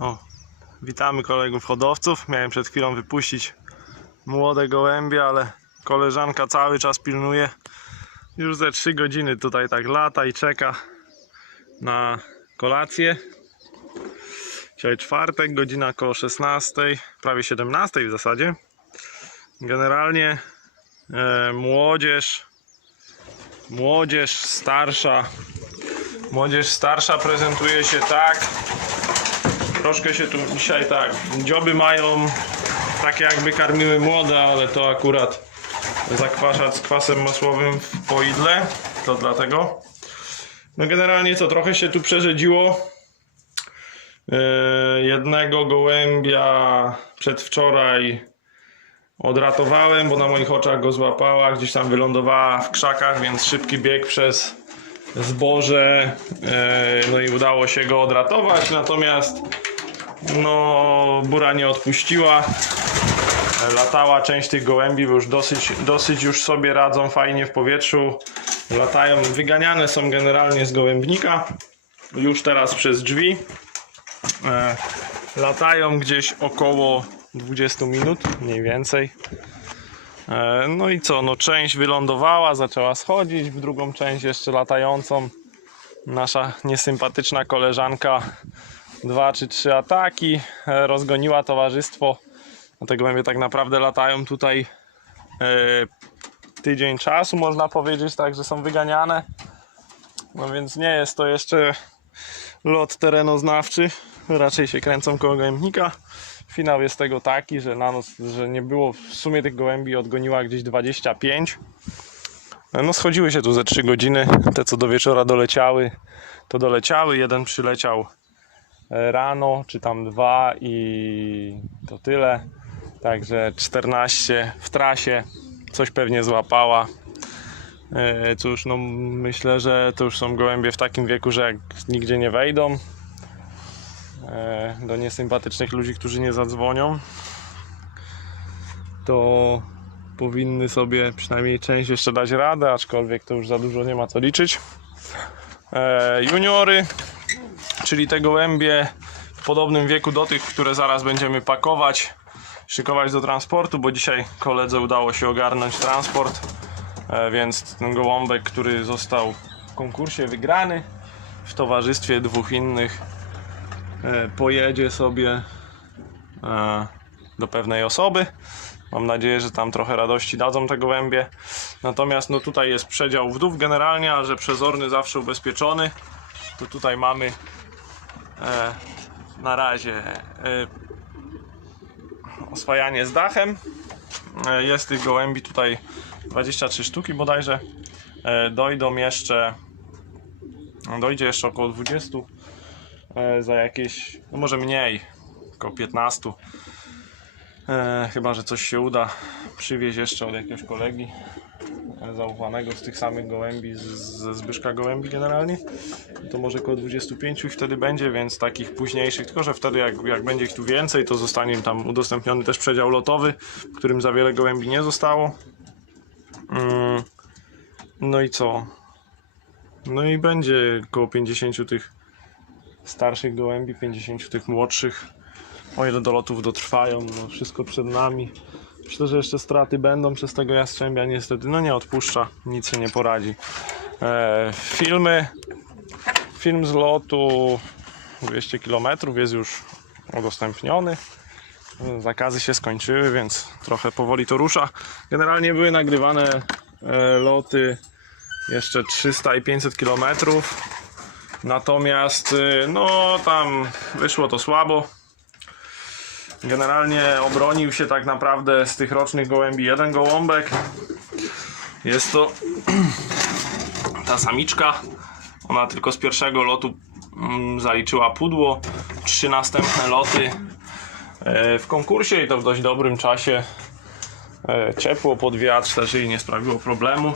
O, witamy kolegów hodowców. Miałem przed chwilą wypuścić młode gołębie, ale koleżanka cały czas pilnuje. Już ze 3 godziny tutaj tak lata i czeka na kolację. Dzisiaj czwartek, godzina około 16, prawie 17 w zasadzie. Generalnie e, młodzież, młodzież starsza, młodzież starsza prezentuje się tak, troszkę się tu dzisiaj tak, dzioby mają takie jakby karmiły młode, ale to akurat zakwaszać z kwasem masłowym w poidle, to dlatego. No generalnie co, trochę się tu przerzedziło. Yy, jednego gołębia przedwczoraj odratowałem, bo na moich oczach go złapała, gdzieś tam wylądowała w krzakach, więc szybki bieg przez zboże, yy, no i udało się go odratować, natomiast no bura nie odpuściła, latała część tych gołębi, już dosyć, dosyć już sobie radzą fajnie w powietrzu, latają, wyganiane są generalnie z gołębnika, już teraz przez drzwi, e, latają gdzieś około 20 minut, mniej więcej. E, No i co, no część wylądowała, zaczęła schodzić, w drugą część jeszcze latającą. Nasza niesympatyczna koleżanka dwa czy trzy ataki, e, rozgoniła towarzystwo. Dlatego gołębie tak naprawdę latają tutaj e, tydzień czasu, można powiedzieć, tak, że są wyganiane. No więc nie jest to jeszcze lot terenoznawczy, raczej się kręcą koło gołębnika. Finał jest tego taki, że na noc, że nie było w sumie tych gołębi, odgoniła gdzieś 25. No schodziły się tu ze 3 godziny, te co do wieczora doleciały, to doleciały, jeden przyleciał rano, czy tam dwa i to tyle. Także 14 w trasie, coś pewnie złapała. E, Cóż, no myślę, że to już są gołębie w takim wieku, że jak nigdzie nie wejdą e, do niesympatycznych ludzi, którzy nie zadzwonią, to powinny sobie przynajmniej część jeszcze dać radę, aczkolwiek to już za dużo nie ma co liczyć. E, juniory, czyli te gołębie w podobnym wieku do tych, które zaraz będziemy pakować, szykować do transportu, bo dzisiaj koledze udało się ogarnąć transport, e, więc ten gołąbek, który został w konkursie wygrany w towarzystwie dwóch innych, e, pojedzie sobie e, do pewnej osoby. Mam nadzieję, że tam trochę radości dadzą te gołębie. Natomiast no tutaj jest przedział wdów generalnie, a że przezorny zawsze ubezpieczony, to tutaj mamy e, na razie e, oswajanie z dachem. E, jest tych gołębi tutaj 23 sztuki bodajże. E, dojdą jeszcze, dojdzie jeszcze około 20 e, za jakieś, no może mniej, około 15. E, chyba, że coś się uda przywieźć jeszcze od jakiegoś kolegi zaufanego z tych samych gołębi, z, ze Zbyszka gołębi generalnie. To może około 25 ich wtedy będzie, więc takich późniejszych, tylko że wtedy jak, jak będzie ich tu więcej, to zostanie im tam udostępniony też przedział lotowy, w którym za wiele gołębi nie zostało. Mm, no i co? No i będzie około 50 tych starszych gołębi, 50 tych młodszych. O ile do lotów dotrwają, no wszystko przed nami. Myślę, że jeszcze straty będą przez tego jastrzębia niestety. No nie odpuszcza, nic się nie poradzi. E, filmy, film z lotu 200 km jest już udostępniony. Zakazy się skończyły, więc trochę powoli to rusza. Generalnie były nagrywane e, loty jeszcze 300 i 500 km. Natomiast e, no tam wyszło to słabo. Generalnie obronił się tak naprawdę z tych rocznych gołębi jeden gołąbek. Jest to ta samiczka. Ona tylko z pierwszego lotu mm, zaliczyła pudło. Trzy następne loty e, w konkursie i to w dość dobrym czasie. E, Ciepło pod wiatr też jej nie sprawiło problemu.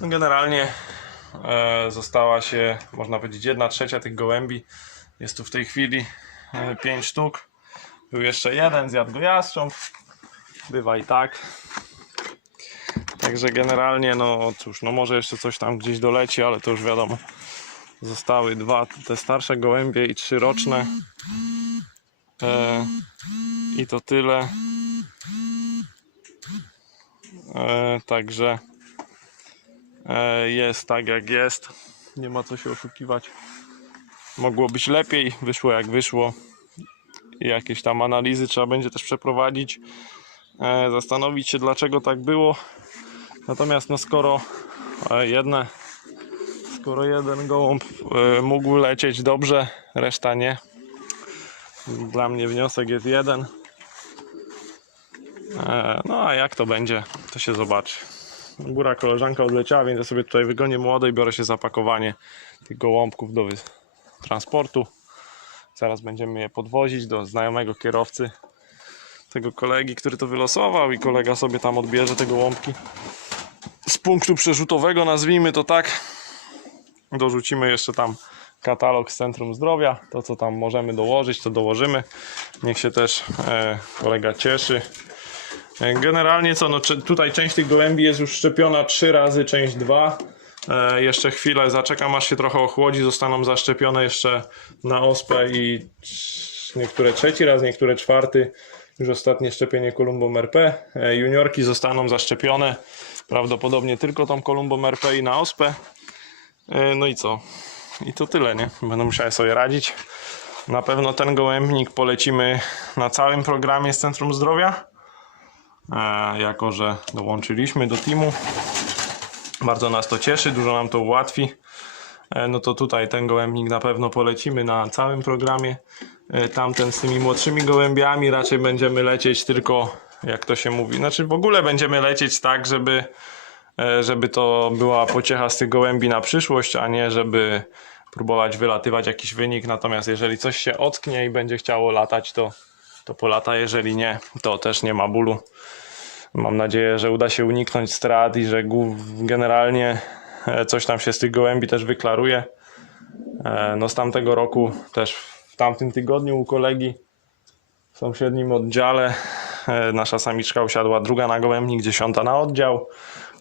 No generalnie e, została się, można powiedzieć, jedna trzecia tych gołębi. Jest tu w tej chwili 5 sztuk. Był jeszcze jeden, zjadł go jastrząb. Bywa i tak. Także generalnie, no cóż, no może jeszcze coś tam gdzieś doleci, ale to już wiadomo. Zostały dwa te starsze gołębie i trzy roczne. E, I to tyle. E, także e, jest tak jak jest. Nie ma co się oszukiwać. Mogło być lepiej, wyszło jak wyszło. Jakieś tam analizy trzeba będzie też przeprowadzić. E, zastanowić się dlaczego tak było. Natomiast no skoro e, jedne skoro jeden gołąb e, mógł lecieć dobrze, reszta nie. Dla mnie wniosek jest jeden. No a jak to będzie, to się zobaczy. Góra koleżanka odleciała, więc ja sobie tutaj wygonię młode i biorę się za pakowanie tych gołąbków do transportu. Zaraz będziemy je podwozić do znajomego kierowcy, tego kolegi, który to wylosował i kolega sobie tam odbierze te gołąbki z punktu przerzutowego, nazwijmy to tak. Dorzucimy jeszcze tam katalog z Centrum Zdrowia. To, co tam możemy dołożyć, to dołożymy. Niech się też e, kolega cieszy. E, Generalnie co, no tutaj część tych gołębi jest już szczepiona trzy razy, część dwa. E, jeszcze chwilę zaczekam aż się trochę ochłodzi, zostaną zaszczepione jeszcze na ospę i niektóre trzeci raz, niektóre czwarty. Już ostatnie szczepienie Columbum RP. E, juniorki zostaną zaszczepione prawdopodobnie tylko tą Columbum RP i na ospę. E, no i co? I to tyle, nie? Będę musiał sobie radzić. Na pewno ten gołębnik polecimy na całym programie z Centrum Zdrowia jako że dołączyliśmy do teamu. Bardzo nas to cieszy, dużo nam to ułatwi. E, no to tutaj ten gołębnik na pewno polecimy na całym programie. E, tamten z tymi młodszymi gołębiami raczej będziemy lecieć tylko, jak to się mówi, znaczy w ogóle będziemy lecieć tak, żeby, e, żeby to była pociecha z tych gołębi na przyszłość, a nie żeby próbować wylatywać jakiś wynik. Natomiast jeżeli coś się ocknie i będzie chciało latać, to, to polata. Jeżeli nie, to też nie ma bólu. Mam nadzieję, że uda się uniknąć strat i że generalnie e, coś tam się z tych gołębi też wyklaruje. E, No z tamtego roku też w tamtym tygodniu u kolegi w sąsiednim oddziale e, nasza samiczka usiadła druga na gołębnik, dziesiąta na oddział.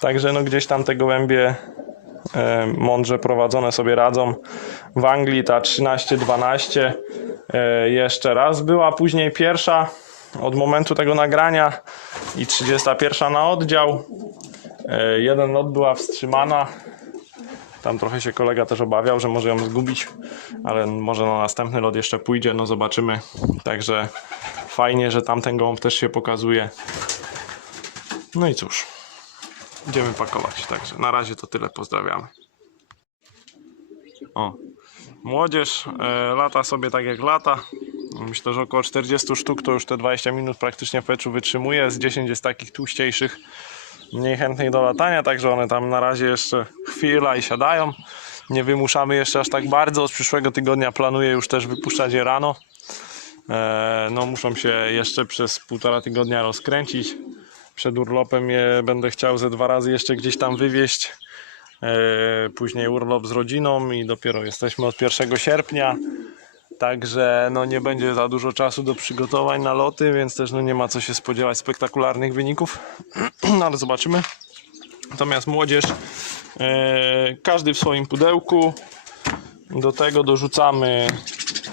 Także no gdzieś tam te gołębie mądrze prowadzone sobie radzą. W Anglii ta 13-12 e, jeszcze raz była, później pierwsza od momentu tego nagrania i 31 na oddział. E, Jeden lot była wstrzymana. Tam trochę się kolega też obawiał, że może ją zgubić, ale może na następny lot jeszcze pójdzie, no zobaczymy. Także fajnie, że tamten gołąb też się pokazuje. No i cóż, idziemy pakować. Także na razie to tyle, pozdrawiamy. O, młodzież e, lata sobie tak jak lata. Myślę, że około 40 sztuk to już te 20 minut praktycznie w powietrzu wytrzymuje. Z 10 jest takich tłuściejszych, mniej chętnych do latania, także one tam na razie jeszcze chwila i siadają. Nie wymuszamy jeszcze aż tak bardzo. Od przyszłego tygodnia planuję już też wypuszczać je rano. E, no muszą się jeszcze przez półtora tygodnia rozkręcić. Przed urlopem je będę chciał ze dwa razy jeszcze gdzieś tam wywieźć. E, później urlop z rodziną i dopiero jesteśmy od 1 sierpnia. Także no nie będzie za dużo czasu do przygotowań na loty, więc też no nie ma co się spodziewać spektakularnych wyników. No ale zobaczymy. Natomiast młodzież, e, każdy w swoim pudełku. Do tego dorzucamy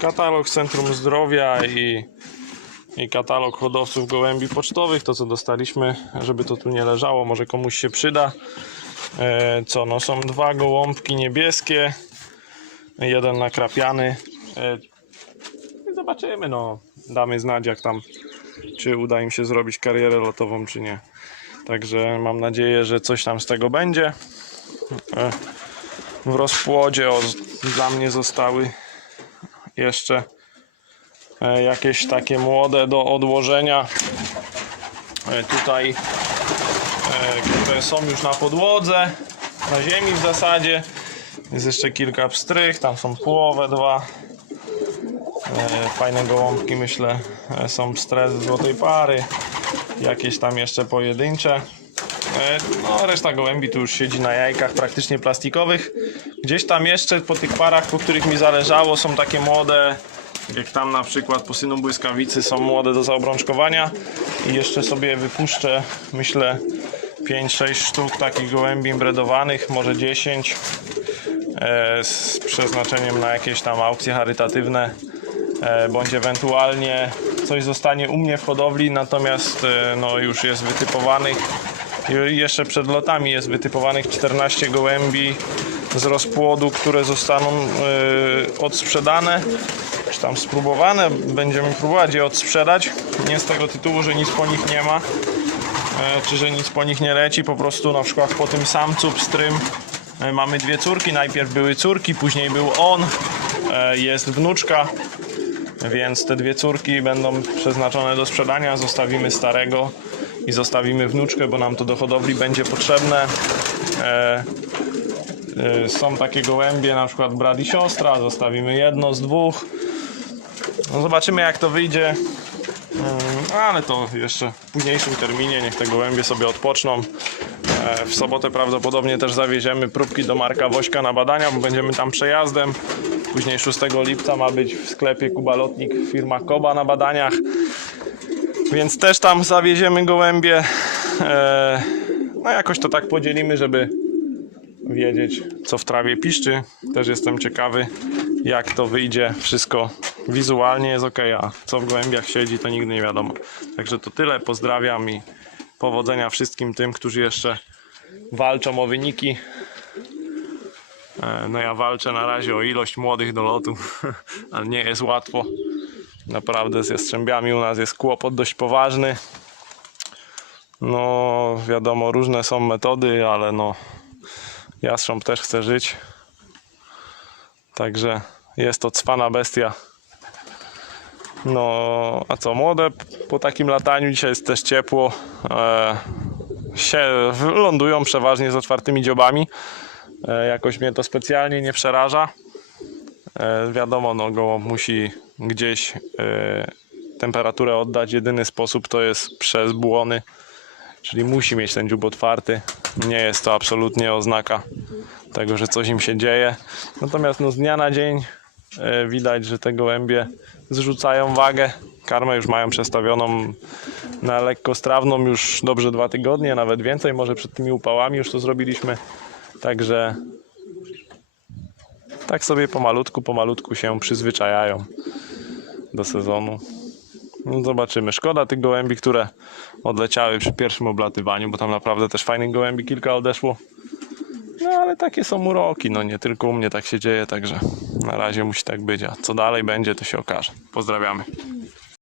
katalog Centrum Zdrowia i, i katalog hodowców gołębi pocztowych. To co dostaliśmy, żeby to tu nie leżało, może komuś się przyda. E, co no są dwa gołąbki niebieskie, jeden nakrapiany. Zobaczymy, no. Damy znać, jak tam, czy uda im się zrobić karierę lotową, czy nie. Także mam nadzieję, że coś tam z tego będzie. E, W rozpłodzie o, dla mnie zostały jeszcze e, jakieś takie młode do odłożenia. E, Tutaj, które są już na podłodze, na ziemi w zasadzie. Jest jeszcze kilka pstrych, tam są połowę dwa. E, Fajne gołąbki myślę e, są stres złotej pary. Jakieś tam jeszcze pojedyncze. E, No reszta gołębi tu już siedzi na jajkach praktycznie plastikowych. Gdzieś tam jeszcze po tych parach, po których mi zależało są takie młode jak tam na przykład po synu błyskawicy są młode do zaobrączkowania i jeszcze sobie wypuszczę myślę 5-6 sztuk takich gołębi bredowanych, może 10 e, z przeznaczeniem na jakieś tam aukcje charytatywne bądź ewentualnie coś zostanie u mnie w hodowli, natomiast e, no, już jest wytypowanych jeszcze przed lotami jest wytypowanych 14 gołębi z rozpłodu, które zostaną e, odsprzedane, czy tam spróbowane. Będziemy próbować je odsprzedać. Nie z tego tytułu, że nic po nich nie ma, e, czy że nic po nich nie leci. Po prostu na przykład po tym samcu pstrym e, mamy dwie córki. Najpierw były córki, później był on, e, jest wnuczka. Więc te dwie córki będą przeznaczone do sprzedania. Zostawimy starego i zostawimy wnuczkę, bo nam to do hodowli będzie potrzebne. E, e, są takie gołębie, na przykład brat i siostra. Zostawimy jedno z dwóch. No zobaczymy jak to wyjdzie. Mm, Ale to jeszcze w późniejszym terminie, niech te gołębie sobie odpoczną. E, W sobotę prawdopodobnie też zawieziemy próbki do Marka Wośka na badania, bo będziemy tam przejazdem. Później 6 lipca ma być w sklepie Kuba Lotnik firma Koba na badaniach. Więc też tam zawieziemy gołębie. E, No jakoś to tak podzielimy, żeby wiedzieć co w trawie piszczy. Też jestem ciekawy jak to wyjdzie. Wszystko wizualnie jest ok, a co w gołębiach siedzi to nigdy nie wiadomo. Także to tyle. Pozdrawiam i powodzenia wszystkim tym, którzy jeszcze walczą o wyniki. E, No ja walczę na razie o ilość młodych do lotu, ale nie jest łatwo. Naprawdę z jastrzębiami u nas jest kłopot dość poważny. No wiadomo, różne są metody, ale no jastrząb też chce żyć. Także jest to cwana bestia. No, a co, młode po takim lataniu, dzisiaj jest też ciepło, e, się lądują przeważnie z otwartymi dziobami. E, jakoś mnie to specjalnie nie przeraża. E, wiadomo, no gołąb musi gdzieś e, temperaturę oddać. Jedyny sposób to jest przez błony, czyli musi mieć ten dziób otwarty. Nie jest to absolutnie oznaka tego, że coś im się dzieje. Natomiast no, z dnia na dzień e, widać, że te gołębie zrzucają wagę. Karmę już mają przestawioną na lekko strawną już dobrze dwa tygodnie, nawet więcej, może przed tymi upałami już to zrobiliśmy. Także tak sobie pomalutku, pomalutku się przyzwyczajają do sezonu. No zobaczymy. Szkoda tych gołębi, które odleciały przy pierwszym oblatywaniu, bo tam naprawdę też fajnych gołębi kilka odeszło. No ale takie są uroki, no nie tylko u mnie tak się dzieje, także na razie musi tak być, a co dalej będzie to się okaże. Pozdrawiamy.